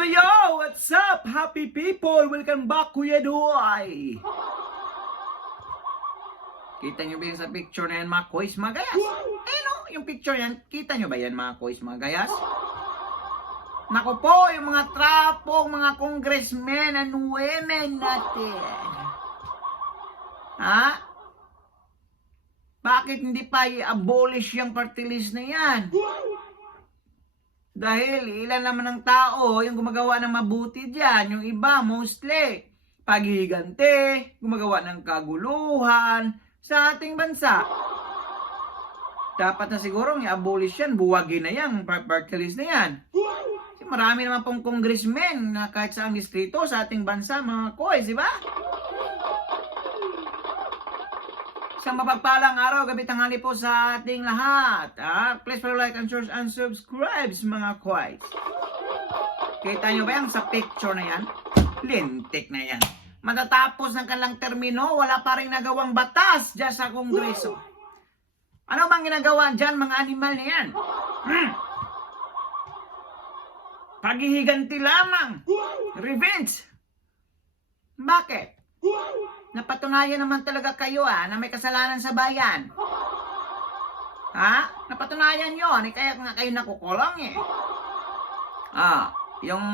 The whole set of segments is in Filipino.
Yo! What's up, happy people? Welcome back, Kuya Duay! Kita nyo ba yun sa picture na yan, mga kois, mga gayas? Eh no, yung picture yan, kita nyo ba yan, mga kois, mga gayas? Naku po, yung mga trapong, mga congressmen and women natin. Ha? Bakit hindi pa i-abolish yung party list na yan? Dahil ilan naman ng tao yung gumagawa ng mabuti dyan. Yung iba, mostly, paghihigante, gumagawa ng kaguluhan sa ating bansa. Dapat na siguro i-abolish yan, buwagin na yan, party list na yan. Kasi marami naman pong congressmen na kahit saang distrito sa ating bansa, mga koys, di ba? Isang mapagpalang araw, gabi, tanghali po sa ating lahat. Please follow, like, and share, and subscribe, mga koys. Kita nyo ba yan sa picture na yan? Lintik na yan. Matatapos ng kanilang termino, wala pa rin nagawang batas dyan sa Kongreso. Ano bang ginagawa dyan, mga animal na yan? Paghihiganti lamang. Revenge. Bakit? Napatunayan naman talaga kayo na may kasalanan sa bayan. Napatunayan yun. Kaya nga kayo nakukulong yung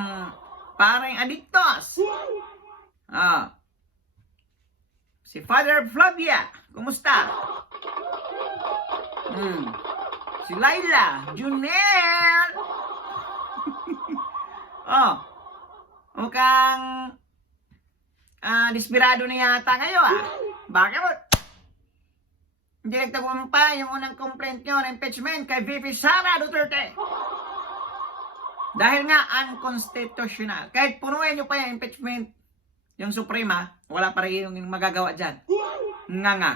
parang adiktos. Si Father Flavia, kumusta? Si Laila, Junel. Mukhang desperado na yata kayo Bakit? Hindi nagtagumpay pa yung unang complaint nyo na impeachment kay VP Sara Duterte. Dahil nga unconstitutional. Kahit punuin nyo pa yung impeachment, yung Suprema, wala pa rin yung magagawa dyan. Nga.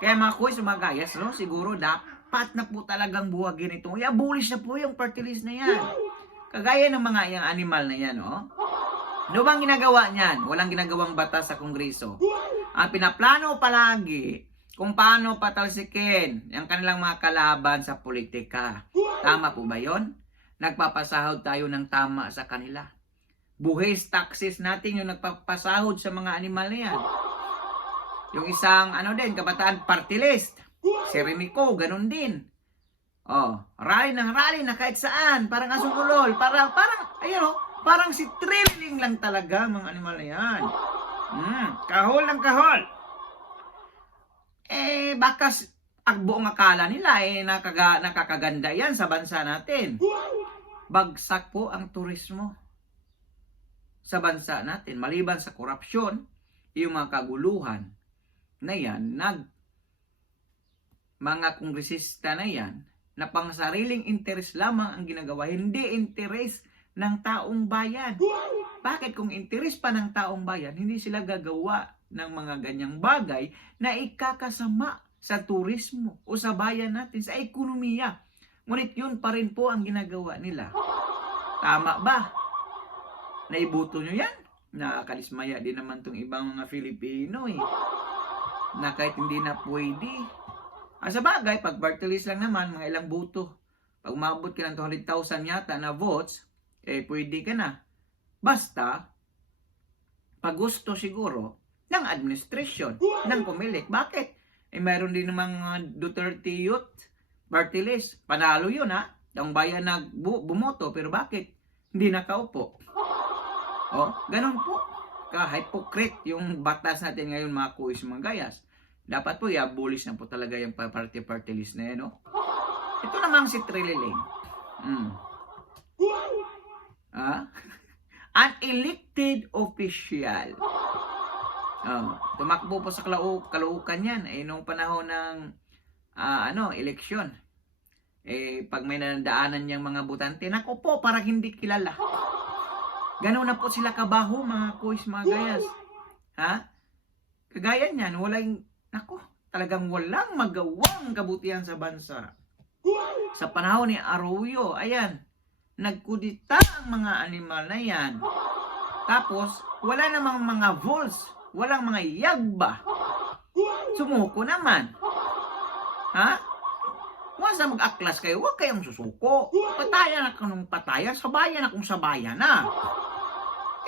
Kaya mga kuys, mga gayas, siguro dapat na po talagang buwagin ito. I-abolish na po yung party list na yan. Kagaya ng mga yung animal na yan, Ano bang ginagawa niyan? Walang ginagawang batas sa Kongreso. Ang pinaplano palagi kung paano patalsikin ang kanilang mga kalaban sa politika. Tama po ba yon? Nagpapasahod tayo ng tama sa kanila. Buhis taxes natin yung nagpapasahod sa mga animal na yan. Yung isang kabataan party list. Si Remico, ganun din. Rally na kahit saan. Parang asong ulol. Parang si thrilling lang talaga mga animal na yan. Kahol ng kahol. Baka buong akala nila nakakaganda yan sa bansa natin. Bagsak po ang turismo sa bansa natin. Maliban sa korupsyon, yung mga kaguluhan na yan, mga kongresista na yan, na pang sariling interes lamang ang ginagawa, hindi interes ng taong bayan. Bakit kung interes pa ng taong bayan, hindi sila gagawa ng mga ganyang bagay na ikakasama sa turismo o sa bayan natin, sa ekonomiya. Ngunit yun pa rin po ang ginagawa nila. Tama ba? Naibuto nyo yan? Nakakalismaya din naman tong ibang mga Filipino na kahit hindi na pwede. Sa bagay, pag party list lang naman, mga ilang boto. Pag umabot ka ng 200,000 yata na votes, pwede ka na. Basta, pag gusto siguro ng administration, ng pumilit. Bakit? Mayroon din namang Duterte Youth Party List. Panalo yun Ang bayan na bumoto, pero bakit? Hindi nakaupo. Ganun po. Ka-hypocrite yung batas natin ngayon, mga kuis, mga gayas. Dapat po i-abolish na po talaga yung party list na yan, Ito namang si Trililing. An elected official. Tumakbo po sa Caloocan yan. Noong panahon ng eleksyon. Pag may nadaanan niyang mga butante, naku po, parang hindi kilala. Ganun na po sila kabaho, mga kuis, mga gayas. Kagaya niyan, talagang walang magawang kabutihan sa bansa. Sa panahon ni Arroyo, nagkudita ang mga animal na yan. Tapos, wala namang mga vols, walang mga yagba. Sumuko naman. Once na mag-aklas kayo, huwag kayong susuko. Patayan na kanong patayan, sabayan na kung sabayan na.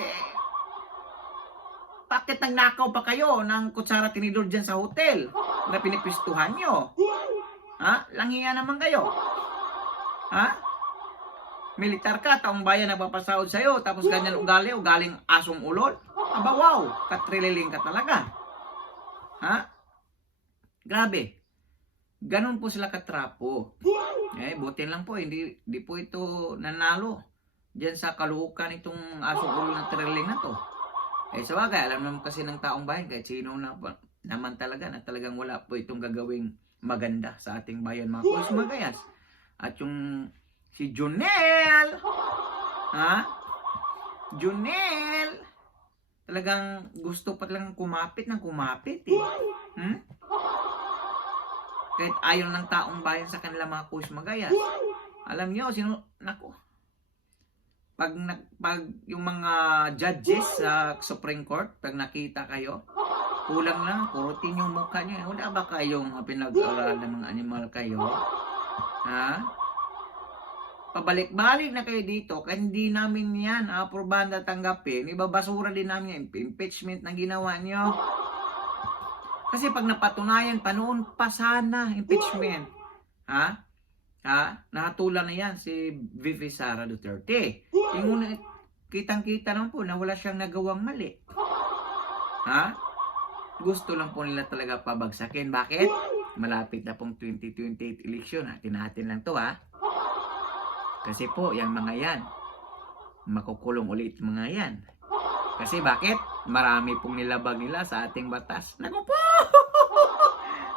Eh, bakit nagnakaw pa kayo ng kutsara tinidor dyan sa hotel na pinipistuhan nyo? Ha? Langhiya naman kayo. Ha? Militar ka, taong bayan nagpapasahod sa'yo, tapos ganyan ugaling asong ulol? Aba wow, katrililing ka talaga. Ha? Grabe. Ganun po sila katrapo. Buti lang po, hindi po ito nanalo dyan sa kaluhukan itong asong ulol ng triling na to. Sa bagay, alam naman kasi ng taong bayan, kahit sino naman talaga na talagang wala po itong gagawing maganda sa ating bayan, mga kuis magayas. At yung si Junel, Junel, talagang gusto pa talagang kumapit eh. Kahit ayaw ng taong bayan sa kanila, mga kuis magayas. Alam nyo, pag yung mga judges sa Supreme Court, pag nakita kayo, kulang lang, kurutin yung mukha nyo. Wala ba kayong pinag-aralan ng mga animal kayo? Ha? Pabalik-balik na kayo dito, kaya hindi namin yan aprobahan na tanggapin. Ibabasura din namin yung impeachment na ginawa nyo. Kasi pag napatunayan, noon pa sana impeachment. Ha? Nakatulan na yan si VP Sara Duterte. Yung kitang-kita lang po na wala siyang nagawang mali. Ha? Gusto lang po nila talaga pabagsakin. Bakit? Malapit na pong 2028 election. Natin lang to, ha? Kasi po, yung mga yan, makukulong ulit mga yan. Kasi bakit? Marami pong nilabag nila sa ating batas. Naku po!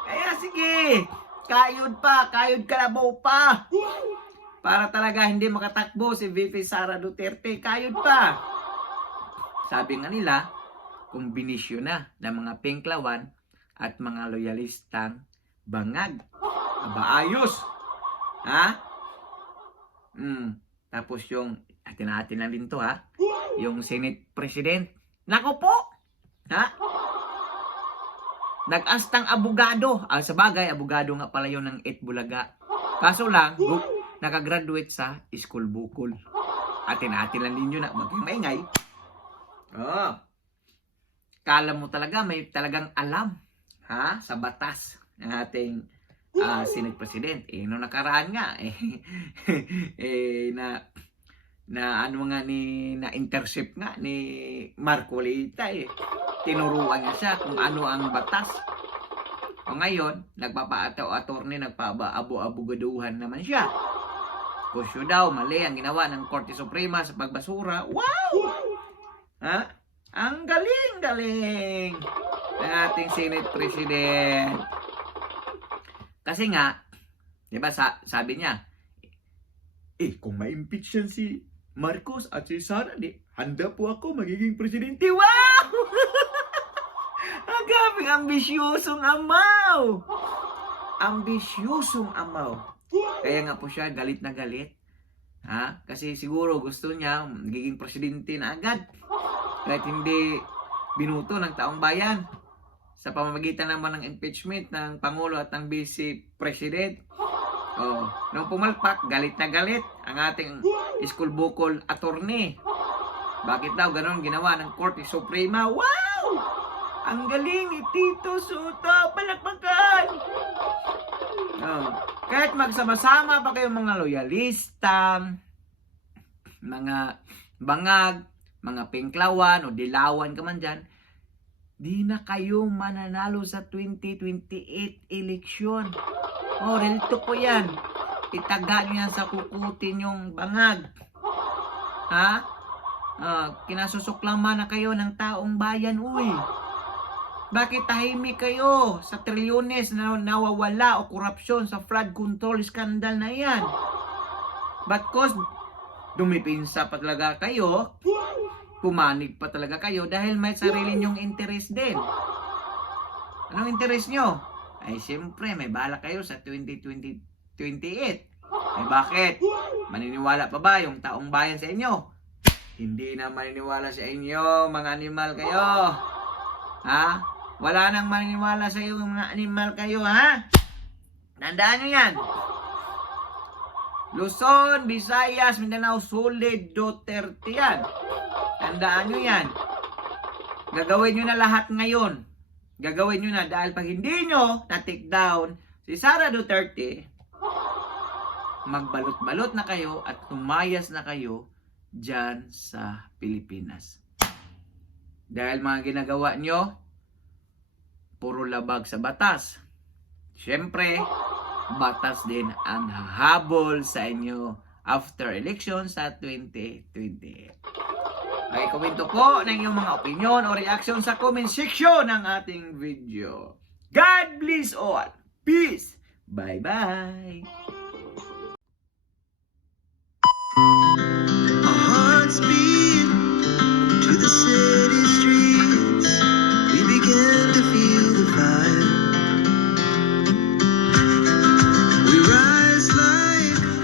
Kaya sige! Kayod kalabaw pa. Para talaga hindi makatakbo si VP Sara Duterte. Kayod pa. Sabi nga nila, kombinasyon na ng mga pinklawan at mga loyalistang bangag. Aba, ayos. Ha? Tapos yung, atin lang din to, ha? Yung Senate President. Nako po! Ha? Nag-astang abogado. Sa bagay, abogado nga pala yun ng Itbulaga. Kaso lang, nakagraduate sa school bukol. Atin lang ninyo na maingay. Kala mo talaga, may talagang alam, ha? Sa batas ng ating Senate President. Noong nakaraan nga, na intercept nga ni Marco Leita, tinuruan niya siya kung ano ang batas. O ngayon, nagpapa-attorney, nagpapa-abo-abogaduhan naman siya. Kusyo daw, mali ang ginawa ng Korte Suprema sa pagbasura. Wow! Ha? Ang galing-galing ng ating Senate President. Kasi nga, di ba sabi niya, kung ma-impeach yan si Marcos at si Sara, handa po ako magiging presidente. Wow! Ang gabing ambisyosong amaw! Ambisyosong amaw. Kaya nga po siya galit na galit. Ha? Kasi siguro gusto niya magiging presidente na agad. Kahit hindi binuto ng taong bayan. Sa pamamagitan naman ng impeachment ng Pangulo at ng Vice President. Nung pumalpak, galit na galit ang ating school bukol attorney. Bakit daw ganun ginawa ng Korte Suprema? Wow! Ang galing ni Tito Soto! Palakpakan! Kahit magsama-sama pa kayong mga loyalista, mga bangag, mga pinklawan o dilawan ka man dyan, di na kayo mananalo sa 2028 eleksyon. Relto po yan. Itaga nyo yan sa kukutin yung bangag. Ha? Kinasusuklaman na kayo ng taong bayan, uy. Bakit tahimik kayo sa trilyones na nawawala o korupsyon sa flood control scandal na yan? But cause dumipinsa pa talaga kayo, pumanig pa talaga kayo dahil may sarili nyong interest din. Anong interest nyo? Siyempre, may bala kayo sa 2028. Bakit? Maniniwala pa ba yung taong bayan sa inyo? Hindi na maniniwala sa inyo, mga animal kayo. Ha? Wala nang maniniwala sa iyo, mga animal kayo, ha? Tandaan nyo yan. Luzon, Visayas, Mindanao, solid Duterte yan. Tandaan nyo yan. Gagawin nyo na lahat ngayon. Gagawin nyo na dahil pag hindi nyo na-take down si Sara Duterte, magbalot-balot na kayo at tumayas na kayo dyan sa Pilipinas. Dahil mga ginagawa nyo, puro labag sa batas. Siyempre, batas din ang hahabol sa inyo after election sa 2020. Okay, komento po ng inyong mga opinion o reaction sa comment section ng ating video. God bless all. Peace. Bye-bye.